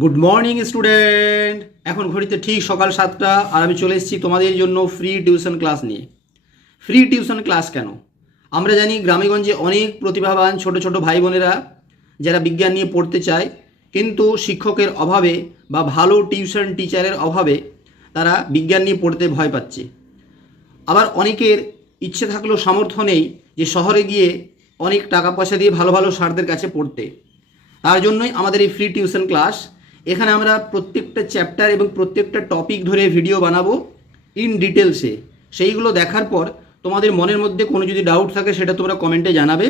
Good morning student. এখন ঘড়িতে ঠিক সকাল 7টা আর আমি চলে এসেছি তোমাদের জন্য ফ্রি টিউশন ক্লাস নিয়ে। ফ্রি টিউশন ক্লাস কেন? আমরা জানি গ্রামেগঞ্জে অনেক প্রতিভাবান ছোট ছোট ভাই বোনেরা যারা বিজ্ঞান নিয়ে পড়তে চায়, কিন্তু শিক্ষকের অভাবে বা ভালো টিউশন টিচারের অভাবে তারা বিজ্ঞান নিয়ে পড়তে ভয় পাচ্ছে। আবার অনেকের ইচ্ছে থাকলেও সামর্থ্য নেই যে শহরে গিয়ে অনেক টাকা পয়সা দিয়ে ভালো ভালো স্যারদের কাছে পড়তে। তার জন্যই আমাদের এই ফ্রি টিউশন ক্লাস। এখানে আমরা প্রত্যেকটা চ্যাপ্টার এবং প্রত্যেকটা টপিক ধরে ভিডিও বানাবো ইন ডিটেলসে। সেইগুলো দেখার পর তোমাদের মনের মধ্যে কোনো যদি ডাউট থাকে সেটা তোমরা কমেন্টে জানাবে।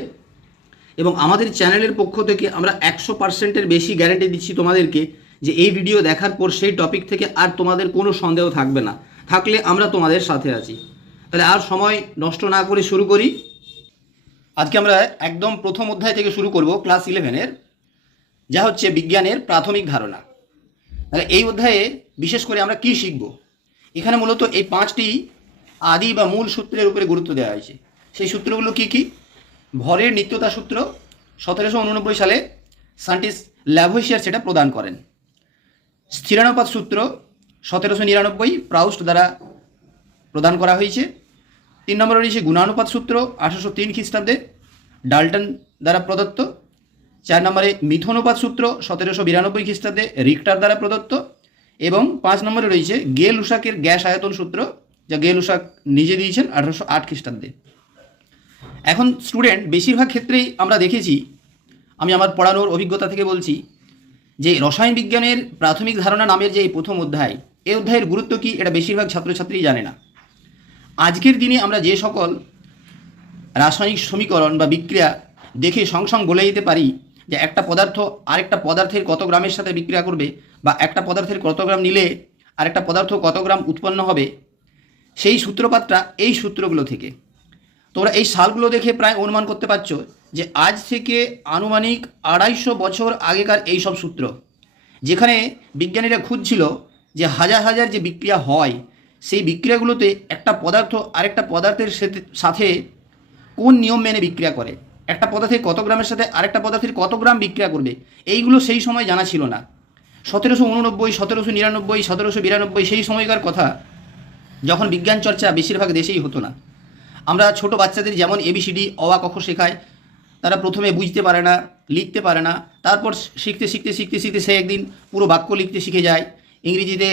এবং আমাদের চ্যানেলের পক্ষ থেকে আমরা 100%-এর বেশি গ্যারান্টি দিচ্ছি তোমাদেরকে যে এই ভিডিও দেখার পর সেই টপিক থেকে আর তোমাদের কোনো সন্দেহ থাকবে না। থাকলে আমরা তোমাদের সাথে আছি। তাহলে আর সময় নষ্ট না করে শুরু করি। আজকে আমরা একদম প্রথম অধ্যায় থেকে শুরু করব, ক্লাস 11-এর, যা হচ্ছে বিজ্ঞানের প্রাথমিক ধারণা। তাহলে এই অধ্যায়ে বিশেষ করে আমরা কি শিখব? এখানে মূলত এই 5টি আদি বা মূল সূত্রের উপরে গুরুত্ব দেওয়া হয়েছে। সেই সূত্রগুলো কি কি? ভরের নিত্যতা সূত্র 1789 সালে সায়েন্টিস্ট ল্যাভোইসিয়ার সেটা প্রদান করেন। স্থিরানুপাত সূত্র 1799 প্রাউস্ট দ্বারা প্রদান করা হয়েছে। 3 নম্বরে রয়েছে গুণানুপাত সূত্র 1803 খ্রিস্টাব্দে ডাল্টন দ্বারা প্রদত্ত। 4 নম্বরে মিথনুপাত সূত্র 1792 খ্রিস্টাব্দে রিক্টার দ্বারা প্রদত্ত। এবং 5 নম্বরে রয়েছে গে-লুসাকের গ্যাস আয়তন সূত্র, যা গে-লুসাক নিজে দিয়েছেন 1808 খ্রিস্টাব্দে। এখন স্টুডেন্ট, বেশিরভাগ ক্ষেত্রেই আমরা দেখেছি, আমি আমার পড়ানোর অভিজ্ঞতা থেকে বলছি, যে রসায়ন বিজ্ঞানের প্রাথমিক ধারণা নামের যে এই প্রথম অধ্যায়, এই অধ্যায়ের গুরুত্ব কী এটা বেশিরভাগ ছাত্রছাত্রী জানে না। আজকের দিনে আমরা যে সকল রাসায়নিক সমীকরণ বা বিক্রিয়া দেখে সঙ্গে বলে দিতে পারি যে একটা পদার্থ আরেকটা পদার্থের কত গ্রামের সাথে বিক্রিয়া করবে, বা একটা পদার্থের কত গ্রাম নিলে আরেকটা পদার্থ কত গ্রাম উৎপন্ন হবে, সেই সূত্রপাতটা এই সূত্রগুলো থেকে। তোমরা এই সালগুলো দেখে প্রায় অনুমান করতে পারছো যে আজ থেকে আনুমানিক 250 বছর আগেকার এই সব সূত্র, যেখানে বিজ্ঞানীরা খুঁজছিল যে হাজার হাজার যে বিক্রিয়া হয়, সেই বিক্রিয়াগুলোতে একটা পদার্থ আরেকটা পদার্থের সাথে কোন নিয়ম মেনে বিক্রিয়া করে, একটা পদার্থের কত গ্রামের সাথে আরেকটা পদার্থের কত গ্রাম বিক্রিয়া করবে, এইগুলো সেই সময় জানা ছিল না। 1789, 1799, 1792 সেই সময়কার কথা, যখন বিজ্ঞান চর্চা বেশিরভাগ দেশেই হতো না। আমরা ছোট বাচ্চাদের যেমন ABCD অ আ ক খ শেখায়, তারা প্রথমে বুঝতে পারে না, লিখতে পারে না, তারপর শিখতে শিখতে শিখতে শিখতে সে একদিন পুরো বাক্য লিখতে শিখে যায়, ইংরেজিতে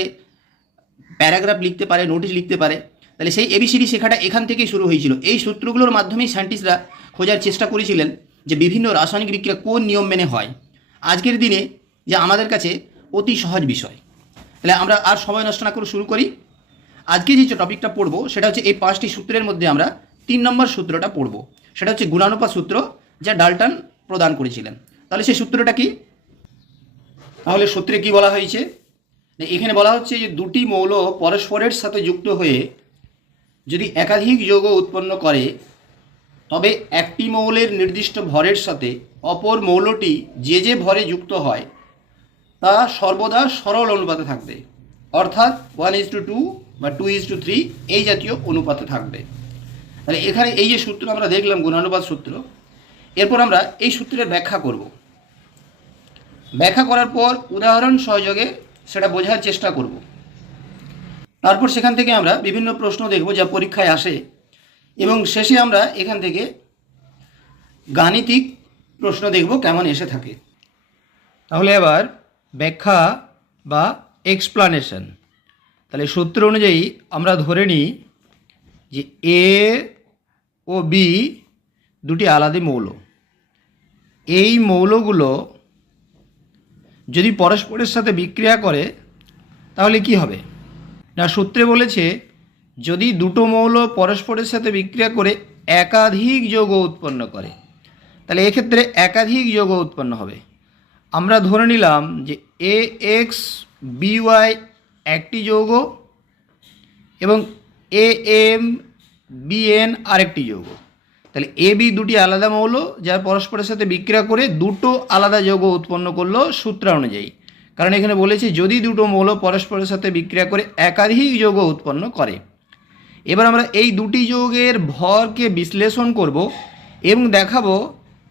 প্যারাগ্রাফ লিখতে পারে, নোটিশ লিখতে পারে। তাহলে সেই ABCD শেখাটা এখান থেকেই শুরু হয়েছিল। এই সূত্রগুলোর মাধ্যমেই সায়েন্টিস্টরা খোঁজার চেষ্টা করেছিলেন যে বিভিন্ন রাসায়নিক বিক্রিয়া কোন নিয়ম মেনে হয়। আজকের দিনে যে আমাদের কাছে অতি সহজ বিষয়। তাহলে আমরা আর সময় নষ্ট না করে শুরু করি। আজকে যে টপিকটা পড়বো সেটা হচ্ছে এই 5টি সূত্রের মধ্যে আমরা 3 নম্বর সূত্রটা পড়ব। সেটা হচ্ছে গুণানুপাত সূত্র, যা ডাল্টন প্রদান করেছিলেন। তাহলে সেই সূত্রটা কি? তাহলে সূত্রে কি বলা হয়েছে? এখানে বলা হচ্ছে যে দুটি মৌল পরস্পরের সাথে যুক্ত হয়ে যদি একাধিক যৌগ উৎপন্ন করে, তবে একটি মৌলের নির্দিষ্ট ভরের সাথে অপর মৌলটি যে যে ভরে যুক্ত হয় তা সর্বদা সরল অনুপাতে থাকবে, অর্থাৎ 1:2 বা 2:3 এই জাতীয় অনুপাতে থাকবে। তাহলে এখানে এই যে সূত্র আমরা দেখলাম, গুণানুপাত সূত্র, এরপর আমরা এই সূত্রের ব্যাখ্যা করব। ব্যাখ্যা করার পর উদাহরণ সহযোগে সেটা বোঝার চেষ্টা করব। তারপর সেখান থেকে আমরা বিভিন্ন প্রশ্ন দেখব যা পরীক্ষায় আসে, এবং শেষে আমরা এখান থেকে গাণিতিক প্রশ্ন দেখব কেমন এসে থাকে। তাহলে এবার ব্যাখ্যা বা এক্সপ্লানেশন। তাহলে সূত্র অনুযায়ী আমরা ধরে নিই যে A ও B দুটি আলাদা মৌল। এই মৌলগুলো যদি পরস্পরের সাথে বিক্রিয়া করে তাহলে কি হবে না, সূত্রে বলেছে যদি দুটো মৌল পরস্পরের সাথে বিক্রিয়া করে একাধিক যৌগ উৎপন্ন করে, তাহলে এক্ষেত্রে একাধিক যৌগ উৎপন্ন হবে। আমরা ধরে নিলাম যে AXBY একটি যৌগ এবং AMBN আরেকটি যৌগ। তাহলে AB দুটি আলাদা মৌল যা পরস্পরের সাথে বিক্রিয়া করে দুটো আলাদা যৌগ উৎপন্ন করলো সূত্র অনুযায়ী। কারণ এখানে বলেছে যদি দুটো মৌল পরস্পরের সাথে বিক্রিয়া করে একাধিক যৌগ উৎপন্ন করে। এবার আমরা এই দুটি যৌগের ভরকে বিশ্লেষণ করব এবং দেখাবো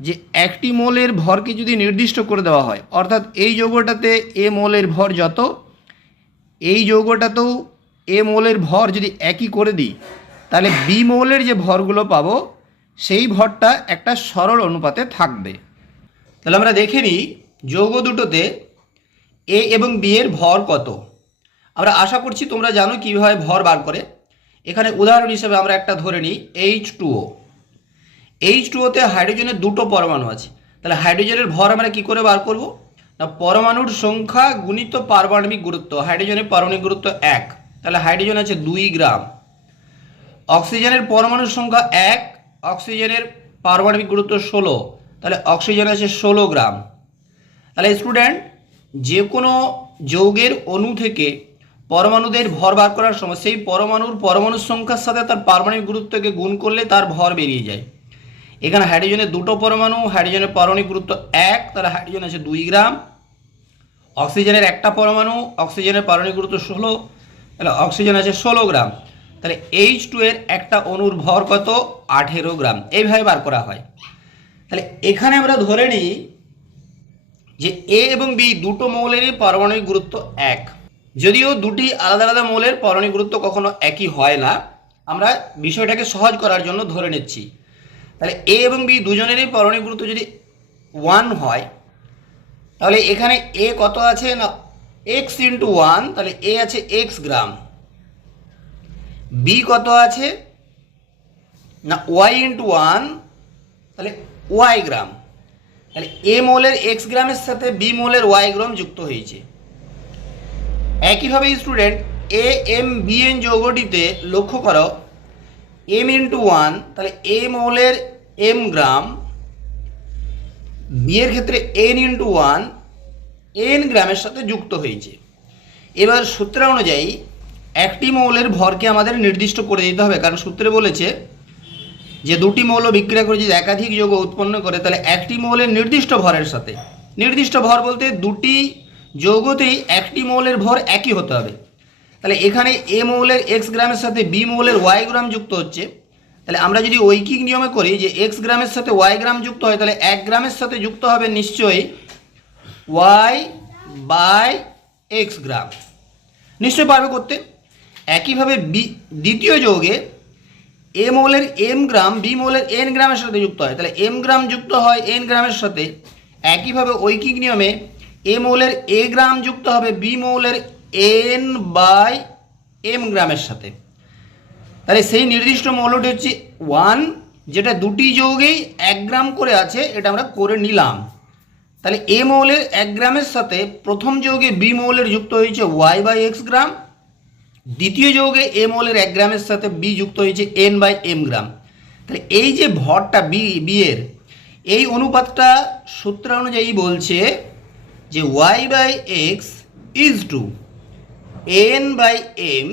যে একটি মোলের ভরকে যদি নির্দিষ্ট করে দেওয়া হয়, অর্থাৎ এই যৌগটাতে এ মোলের ভর যত, এই যৌগটাতেও এ মোলের ভর যদি একই করে দিই, তাহলে বি মোলের যে ভরগুলো পাবো সেই ভরটা একটা সরল অনুপাতে থাকবে। তাহলে আমরা দেখে নিই যৌগ দুটোতে এ এবং বি এর ভর কত। আমরা আশা করছি তোমরা জানো কীভাবে ভর বার করে। এখানে উদাহরণ হিসেবে আমরা একটা ধরে নিই H2O। H2Oতে হাইড্রোজেনের দুটো পরমাণু আছে, তাহলে হাইড্রোজেনের ভর আমরা কি করে বার করব না, পরমাণুর সংখ্যা গুণিত পারমাণবিক গুরুত্ব। হাইড্রোজেনের পারমাণবিক গুরুত্ব 1, তাহলে হাইড্রোজেন আছে 2 গ্রাম। অক্সিজেনের পরমাণুর সংখ্যা 1, অক্সিজেনের পারমাণবিক গুরুত্ব 16, তাহলে অক্সিজেন আছে 16 গ্রাম। তাহলে স্টুডেন্ট, যে কোনো যৌগের অণু থেকে পরমাণুদের ভর বার করার সময় সেই পরমাণুর সংখ্যার সাথে তার পারমাণবিক গুরুত্বকে গুণ করলে তার ভর বেরিয়ে যায়। এখানে হাইড্রোজেনের দুটো পরমাণু, হাইড্রোজেনের পারমাণবিক গুরুত্ব 1, তাহলে হাইড্রোজেন আছে 2 গ্রাম। অক্সিজেনের একটা পরমাণু, অক্সিজেনের পারমাণবিক গুরুত্ব 16, তাহলে অক্সিজেন আছে 16 গ্রাম। তাহলে H2 এর একটা অণুর ভর কত, 18 গ্রাম। এইভাবে বার করা হয়। তাহলে এখানে আমরা ধরে নিই যে এ এবং বি দুটো মৌলেরই পারমাণবিক গুরুত্ব 1। যদিও দুটি আলাদা আলাদা মৌলের পারমাণবিক গুরুত্ব কখনো একই হয় না, আমরা বিষয়টাকে সহজ করার জন্য ধরে নিচ্ছি। তাহলে এ এবং বি দুজনেরই পারমাণবিক গুরুত্ব যদি 1 হয়, তাহলে এখানে এ কত আছে না x ইন্টু 1, তাহলে এ আছে x গ্রাম। বি কত আছে না y ইন্টু 1, তাহলে y গ্রাম। তাহলে এ মোলের x গ্রামের সাথে বি মোলের y গ্রাম যুক্ত হয়েছে। একইভাবে student A M B N যৌগটিতে লক্ষ্য করো m ইন্টু 1, তাহলে এ মোলের m গ্রাম, বি এর ক্ষেত্রে n ইন্টু 1 n গ্রামের সাথে যুক্ত হয়েছে। এবার সূত্র অনুযায়ী একটি মৌলের ভরকে আমাদের নির্দিষ্ট করে দিতে হবে, কারণ সূত্রে বলেছে যে দুটি মৌল বিক্রিয়া করে যদি একাধিক যৌগ উৎপন্ন করে, তাহলে একটি মৌলের নির্দিষ্ট ভরের সাথে, নির্দিষ্ট ভর বলতে দুটি যৌগতেই একটি মৌলের ভর একই হতে হবে। তাহলে এখানে এ মৌলের এক্স গ্রামের সাথে বি মৌলের ওয়াই গ্রাম যুক্ত হচ্ছে। তাহলে আমরা যদি ঐকিক নিয়মে করি যে এক্স গ্রামের সাথে ওয়াই গ্রাম যুক্ত হয়, তাহলে 1 গ্রামের সাথে যুক্ত হবে নিশ্চয়ই ওয়াই বাই এক্স গ্রাম, নিশ্চয়ই পারবে করতে। একইভাবে দ্বিতীয় যৌগে এ মৌলের এম গ্রাম বি মৌলের এন গ্রামের সাথে যুক্ত হয়, তাহলে এম গ্রাম যুক্ত হয় এন গ্রামের সাথে। একইভাবে ঐকিক নিয়মে এ মৌলের এ গ্রাম যুক্ত হবে বি মৌলের এন বাই এম গ্রামের সাথে। তাহলে সেই নির্দিষ্ট মৌলটি হচ্ছে 1, যেটা দুটি যৌগেই 1 গ্রাম করে আছে, এটা আমরা করে নিলাম। তাহলে এ মৌলের 1 গ্রামের সাথে প্রথম যৌগে বি মৌলের যুক্ত হয়েছে ওয়াই বাই এক্স গ্রাম, দ্বিতীয় যৌগে এ মৌলের 1 গ্রামের সাথে বি যুক্ত হয়েছে এন বাই এম গ্রাম। তাহলে এই যে ভরটা বি এর, এই অনুপাতটা সূত্র অনুযায়ী বলছে যে Y by X is to N by M.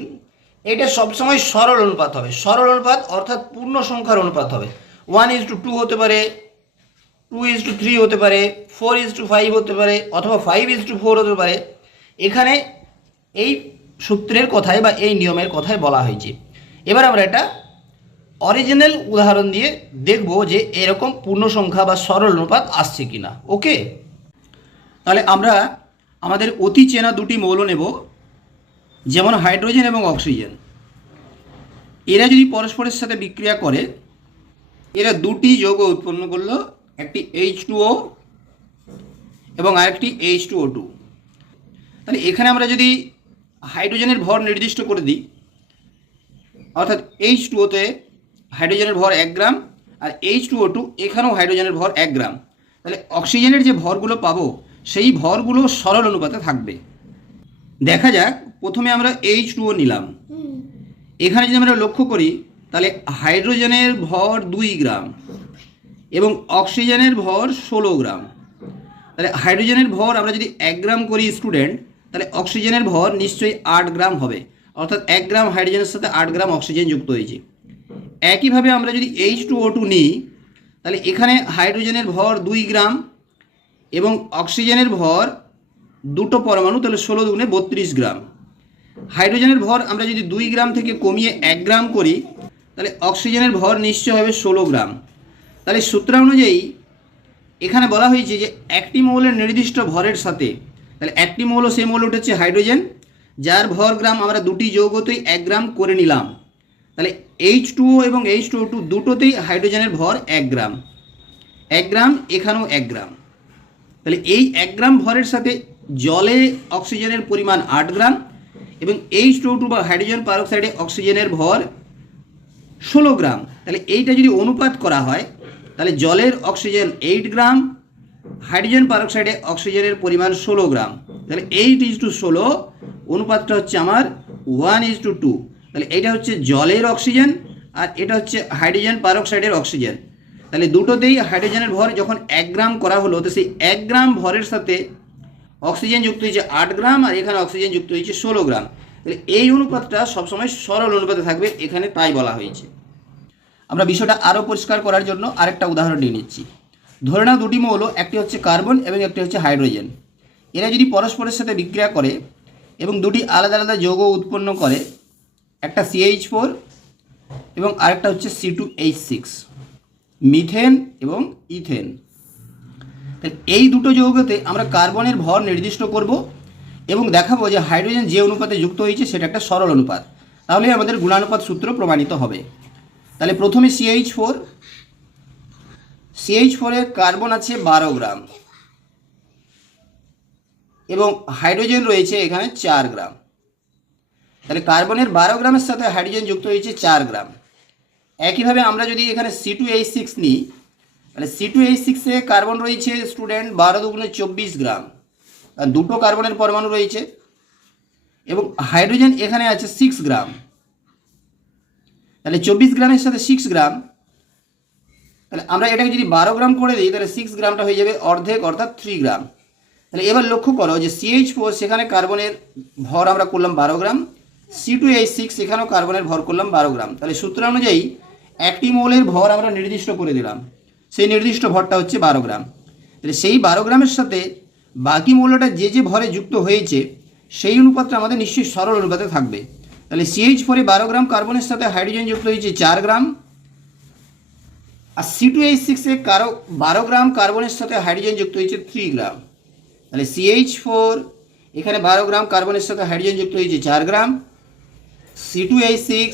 এটা সবসময় সরল অনুপাত হবে। সরল অনুপাত অর্থাৎ পূর্ণ সংখ্যার অনুপাত হবে। 1:2 হতে পারে, 2:3 হতে পারে, 4:5 হতে পারে, অথবা 5:4 হতে পারে। এখানে এই সূত্রের কথায় বা এই নিয়মের কথায় বলা হয়েছে। এবার আমরা এটা অরিজিনাল উদাহরণ দিয়ে দেখব যে এরকম পূর্ণ সংখ্যা বা সরল অনুপাত আসছে কিনা। ওকে, তাহলে আমরা আমাদের অতি চেনা দুটি মৌল নেব, যেমন হাইড্রোজেন এবং অক্সিজেন। এরা যদি পরস্পরের সাথে বিক্রিয়া করে, এরা দুটি যৌগ উৎপন্ন করলো, একটি H2O এবং আরেকটি H2O2। তাহলে এখানে আমরা যদি হাইড্রোজেনের ভর নির্দিষ্ট করে দিই, অর্থাৎ H2Oতে হাইড্রোজেনের ভর 1 গ্রাম, আর H2O2 এখানেও হাইড্রোজেনের ভর 1 গ্রাম, তাহলে অক্সিজেনের যে ভরগুলো পাবো সেই ভরগুলো সরল অনুপাতে থাকবে। দেখা যাক, প্রথমে আমরা H2O নিলাম। এখানে যদি আমরা লক্ষ্য করি, তাহলে হাইড্রোজেনের ভর 2 গ্রাম এবং অক্সিজেনের ভর 16 গ্রাম। তাহলে হাইড্রোজেনের ভর আমরা যদি 1 গ্রাম করি স্টুডেন্ট, তাহলে অক্সিজেনের ভর নিশ্চয়ই 8 গ্রাম হবে, অর্থাৎ 1 গ্রাম হাইড্রোজেনের সাথে 8 গ্রাম অক্সিজেন যুক্ত হয়েছে। একইভাবে আমরা যদি H2O2 নিই, তাহলে এখানে হাইড্রোজেনের ভর 2 গ্রাম এবং অক্সিজেনের ভর দুটো পরমাণু, তাহলে 16 দুগুণে 32 গ্রাম। হাইড্রোজেনের ভর আমরা যদি 2 গ্রাম থেকে কমিয়ে 1 গ্রাম করি, তাহলে অক্সিজেনের ভর নিশ্চয় হবে 16 গ্রাম। তাহলে সূত্র অনুযায়ী এখানে বলা হয়েছে যে একটি মৌলের নির্দিষ্ট ভরের সাথে, তাহলে একটি মৌল, সেই মৌলটা হচ্ছে হাইড্রোজেন, যার ভর গ্রাম আমরা দুটি যৌগতেই 1 গ্রাম করে নিলাম। তাহলে H2O এবং H2O2 দুটোতেই হাইড্রোজেনের ভর 1 গ্রাম, 1 গ্রাম, এখানেও 1 গ্রাম। তাহলে এই 1 গ্রাম ভরের সাথে জলে অক্সিজেনের পরিমাণ 8 গ্রাম এবং H2O2 বা হাইড্রোজেন পারঅক্সাইডে অক্সিজেনের ভর 16 গ্রাম। তাহলে এইটা যদি অনুপাত করা হয়, তাহলে জলের অক্সিজেন 8 গ্রাম, হাইড্রোজেন পারঅক্সাইডে অক্সিজেনের পরিমাণ 16 গ্রাম। তাহলে 8:16 অনুপাতটা হচ্ছে আমার 1:2। তাহলে এইটা হচ্ছে জলের অক্সিজেন আর এটা হচ্ছে হাইড্রোজেন পারঅক্সাইডের অক্সিজেন। তাহলে দুটোতেই হাইড্রোজেনের ভর যখন 1 গ্রাম করা হলো, তো সেই 1 গ্রাম ভরের সাথে অক্সিজেন যুক্ত হয়েছে 8 গ্রাম আর এখানে অক্সিজেন যুক্ত হয়েছে 16 গ্রাম। তাহলে এই অনুপাতটা সবসময় সরল অনুপাতে থাকবে, এখানে তাই বলা হয়েছে। আমরা বিষয়টা আরও পরিষ্কার করার জন্য আরেকটা উদাহরণ নিয়ে নিচ্ছি। ধরে নাও দুটি মৌল, একটি হচ্ছে কার্বন এবং একটি হচ্ছে হাইড্রোজেন। এরা যদি পরস্পরের সাথে বিক্রিয়া করে এবং দুটি আলাদা আলাদা যৌগ উৎপন্ন করে, একটা CH4 এবং আরেকটা হচ্ছে C2H6, মিথেন এবং ইথেন। তাহলে এই দুটো যৌগতে আমরা কার্বনের ভর নির্দিষ্ট করব এবং দেখাবো যে হাইড্রোজেন যে অনুপাতে যুক্ত হয়েছে সেটা একটা সরল অনুপাত, তাহলে আমাদের গুণানুপাত সূত্র প্রমাণিত হবে। তাহলে প্রথমে CH4 এর কার্বন আছে 12 গ্রাম এবং হাইড্রোজেন রয়েছে এখানে 4 গ্রাম। তাহলে কার্বনের 12 গ্রামের সাথে হাইড্রোজেন যুক্ত হয়েছে 4 গ্রাম। একইভাবে আমরা যদি এখানে C2H6 নিই, তাহলে C2H6 এ কার্বন রয়েছে স্টুডেন্ট 12 দুগুণে 24 গ্রাম, আর দুটো কার্বনের পরমাণু রয়েছে এবং হাইড্রোজেন এখানে আছে 6 গ্রাম। তাহলে 24 গ্রামের সাথে 6 গ্রাম, তাহলে আমরা এটাকে যদি 12 গ্রাম করে দিই, তাহলে 6 গ্রামটা হয়ে যাবে অর্ধেক, অর্থাৎ 3 গ্রাম। তাহলে এবার লক্ষ্য করো যে CH4 সেখানে কার্বনের ভর আমরা করলাম 12 গ্রাম, C2H6 এখানেও কার্বনের ভর করলাম 12 গ্রাম। তাহলে সূত্র অনুযায়ী একটি মৌলের ভর আমরা নির্দিষ্ট করে দিলাম, সেই নির্দিষ্ট ভরটা হচ্ছে 12 গ্রাম। তাহলে সেই 12 গ্রামের সাথে বাকি মৌলটা যে যে ভরে যুক্ত হয়েছে সেই অনুপাতটা আমাদের নিশ্চয়ই সরল অনুপাতে থাকবে। তাহলে CH4 এ 12 গ্রাম কার্বনের সাথে হাইড্রোজেন যুক্ত হয়েছে 4 গ্রাম আর C2H6 এ 12 গ্রাম কার্বনের সাথে হাইড্রোজেন যুক্ত হয়েছে 3 গ্রাম। তাহলে CH4 এখানে 12 গ্রাম কার্বনের সাথে হাইড্রোজেন যুক্ত হয়েছে 4 গ্রাম, C2H6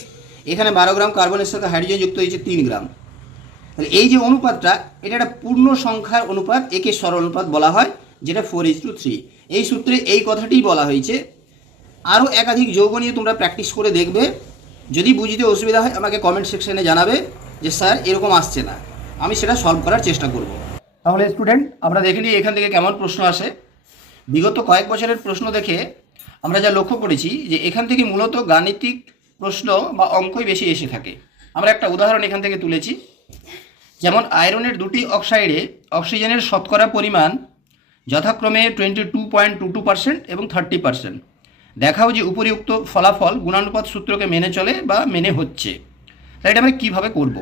এখানে 12 গ্রাম কার্বনের সাথে হাইড্রোজেন যুক্ত হয়েছে 3 গ্রাম। তাহলে এই যে অনুপাতটা, এটা একটা পূর্ণ সংখ্যার অনুপাত, একে সরল অনুপাত বলা হয়, যেটা 4:3। এই সূত্রে এই কথাটিই বলা হয়েছে। আরও একাধিক যৌগ নিয়ে তোমরা প্র্যাকটিস করে দেখবে। যদি বুঝতে অসুবিধা হয় আমাকে কমেন্ট সেকশনে জানাবে যে স্যার এরকম আসছে না, আমি সেটা সলভ করার চেষ্টা করব। তাহলে স্টুডেন্ট আমরা দেখে নিই এখান থেকে কেমন প্রশ্ন আসে। বিগত কয়েক বছরের প্রশ্ন দেখে আমরা যা লক্ষ্য করেছি যে এখান থেকে মূলত গাণিতিক প্রশ্ন বা অঙ্কই বেশি এসে থাকে। আমরা একটা উদাহরণ এখান থেকে তুলেছি, যেমন আয়রনের দুটি অক্সাইডে অক্সিজেনের শতকরা পরিমাণ যথাক্রমে 22.22% এবং 30%। দেখাও যে উপরিউক্ত ফলাফল গুণানুপাত সূত্রকে মেনে চলে বা মেনে হচ্ছে। তাহলে এটা আমরা কীভাবে করব?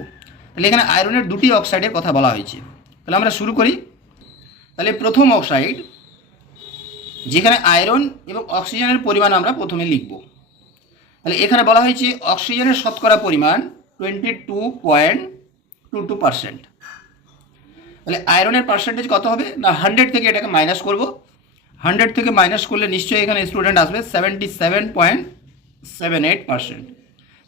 তাহলে এখানে আয়রনের দুটি অক্সাইডের কথা বলা হয়েছে। তাহলে আমরা শুরু করি। তাহলে প্রথম অক্সাইড, যেখানে আয়রন এবং অক্সিজেনের পরিমাণ আমরা প্রথমে লিখব। তাহলে এখানে বলা হয়েছে অক্সিজেনের শতকরা পরিমাণ 22.22%। তাহলে আয়রনের পার্সেন্টেজ কত হবে না, 100 থেকে এটাকে মাইনাস করব। 100 থেকে মাইনাস করলে নিশ্চয়ই এখানে স্টুডেন্ট আসবে 77.78%।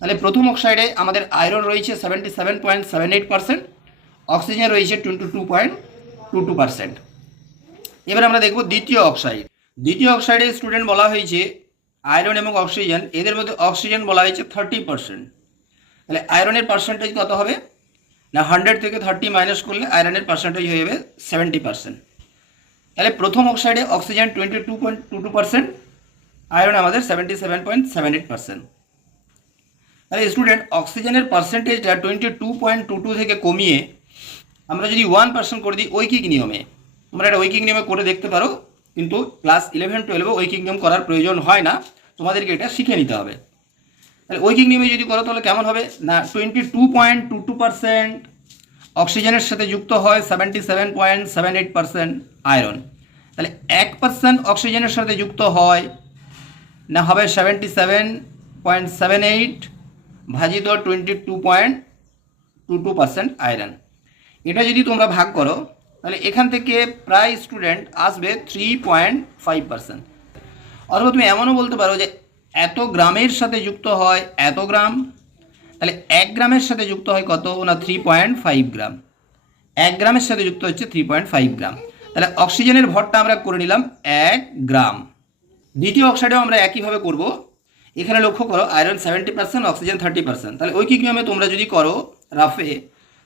তাহলে প্রথম অক্সাইডে আমাদের আয়রন রয়েছে 77.78%, অক্সিজেন রয়েছে 22.22%। এবার আমরা দেখব দ্বিতীয় অক্সাইড। দ্বিতীয় অক্সাইডে স্টুডেন্ট বলা হয়েছে আয়রন এবং অক্সিজেন, এদের মধ্যে অক্সিজেন বলা হয়েছে 30%। তাহলে আয়রনের পার্সেন্টেজ কত হবে না, 100 থেকে 30 মাইনাস করলে আয়রনের পার্সেন্টেজ হয়ে যাবে 70%। তাহলে প্রথম অক্সাইডে অক্সিজেন 22.22%, আয়রন আমাদের 77.78%। তাহলে স্টুডেন্ট অক্সিজেনের পার্সেন্টেজটা 22.22 থেকে কমিয়ে আমরা যদি 1% করে দিই ঐকিক নিয়মে, তোমরা এটা ঐকিক নিয়মে করে দেখতে পারো, কিন্তু ক্লাস 11-12 ঐকিক নিয়ম করার প্রয়োজন হয় না, তোমাদেরকে এটা শিখে নিতে হবে। তাহলে ঐকিক নিয়মে যদি করো তাহলে কেমন হবে না, 22.22% অক্সিজেনের সাথে যুক্ত হয় 77.78% আয়রন। তাহলে 1% অক্সিজেনের সাথে যুক্ত হয় না, হবে 77.78 ভাজিত 22.22% আয়রন। এটা যদি তোমরা ভাগ করো তাহলে এখান থেকে প্রায় স্টুডেন্ট আসবে 3.5%। অথবা তুমি এমনও বলতে পারো যে এত গ্রামের সাথে যুক্ত হয় এত গ্রাম, তাহলে 1 গ্রামের সাথে যুক্ত হয় কত না 3.5 গ্রাম, 1 গ্রামের সাথে যুক্ত হচ্ছে 3.5 গ্রাম। তাহলে অক্সিজেনের ভরটা আমরা করে নিলাম 1 গ্রাম। দ্বিতীয় অক্সাইডেও আমরা একইভাবে করব। এখানে লক্ষ্য করো আয়রন 70%, অক্সিজেন 30%। তাহলে ঐকিকভাবে তোমরা যদি করো রাফে,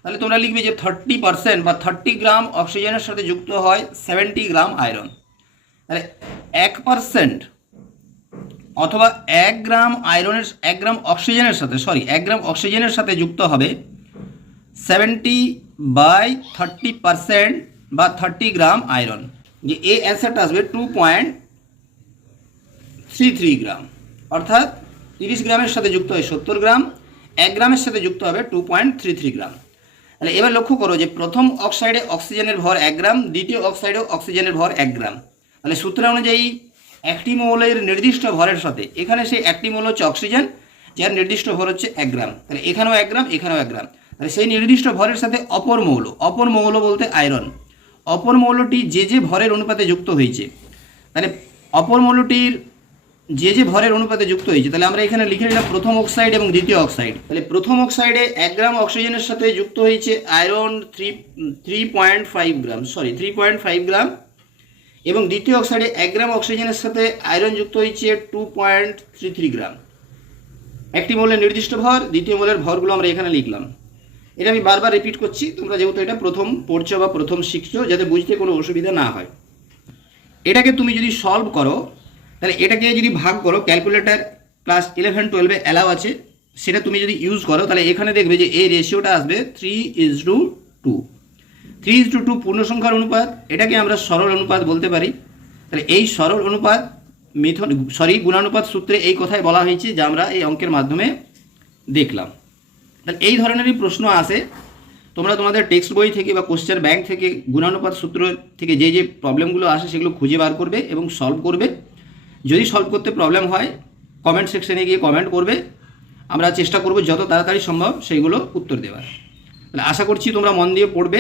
তাহলে তোমরা লিখবে যে 30% বা 30 গ্রাম অক্সিজেনের সাথে যুক্ত হয় 70 গ্রাম আয়রন। তাহলে 1% অথবা 1 গ্রাম আয়রনের 1 গ্রাম অক্সিজেনের সাথে 1 গ্রাম অক্সিজেনের সাথে যুক্ত হবে 70/30% বা 30 গ্রাম আয়রন। যে এই অ্যান্সারটা আসবে 2.33 গ্রাম, অর্থাৎ 30 গ্রামের সাথে যুক্ত হয় 70 গ্রাম, 1 গ্রামের সাথে যুক্ত হবে 2.33 গ্রাম। তাহলে এবার লক্ষ্য করো যে প্রথম অক্সাইডে অক্সিজেনের ভর 1 গ্রাম, দ্বিতীয় অক্সাইডেও অক্সিজেনের ভর 1 গ্রাম। তাহলে সূত্র অনুযায়ী একটি মৌলের নির্দিষ্ট ভরের সাথে এখানে সেই একটি মৌল হচ্ছে অক্সিজেন, যার নির্দিষ্ট ভর হচ্ছে 1 গ্রাম। তাহলে এখানেও 1 গ্রাম, এখানেও 1 গ্রাম। তাহলে সেই নির্দিষ্ট ভরের সাথে অপর মৌল বলতে আয়রন, অপর মৌলটি যে ভরের অনুপাতে যুক্ত হয়েছে, তাহলে অপর মৌলটির যে ভরের অনুপাতে যুক্ত হয়েছে, তাহলে আমরা এখানে লিখে নিলাম প্রথম অক্সাইড এবং দ্বিতীয় অক্সাইড। তাহলে প্রথম অক্সাইডে 1 গ্রাম অক্সিজেনের সাথে যুক্ত হয়েছে আয়রন 3.5 গ্রাম, এবং দ্বিতীয় অক্সাইডে 1 গ্রাম অক্সিজেনের সাথে আয়রন যুক্ত হয়েছে 2.33 গ্রাম। একটি মৌলের নির্দিষ্ট ভর, দ্বিতীয় মৌলের ভরগুলো আমরা এখানে লিখলাম। এটা আমি বারবার রিপিট করছি, তোমরা যেহেতু এটা প্রথম পড়ছো বা প্রথম শিখছো, যাতে বুঝতে কোনো অসুবিধা না হয়। এটাকে তুমি যদি সলভ করো, তাহলে এটাকে যদি ভাগ করো, ক্যালকুলেটর ক্লাস 11-12 অ্যালাউ আছে, সেটা তুমি যদি ইউজ করো, তাহলে এখানে দেখবে যে এই রেশিওটা আসবে 3:2। 3:2 পূর্ণ সংখ্যার অনুপাত, এটাকে আমরা সরল অনুপাত বলতে পারি। তাহলে এই সরল অনুপাত গুণানুপাত সূত্রে এই কথাই বলা হয়েছে, যা আমরা এই অঙ্কের মাধ্যমে দেখলাম। তাহলে এই ধরনেরই প্রশ্ন আসে, তোমরা তোমাদের টেক্সট বই থেকে বা কোশ্চেন ব্যাংক থেকে গুণানুপাত সূত্র থেকে যে প্রবলেমগুলো আসে সেগুলো খুঁজে বার করবে এবং সলভ করবে। যদি সলভ করতে প্রবলেম হয় কমেন্ট সেকশনে গিয়ে কমেন্ট করবে, আমরা চেষ্টা করব যত তাড়াতাড়ি সম্ভব সেইগুলো উত্তর দেওয়ার। তাহলে আশা করছি তোমরা মন দিয়ে পড়বে।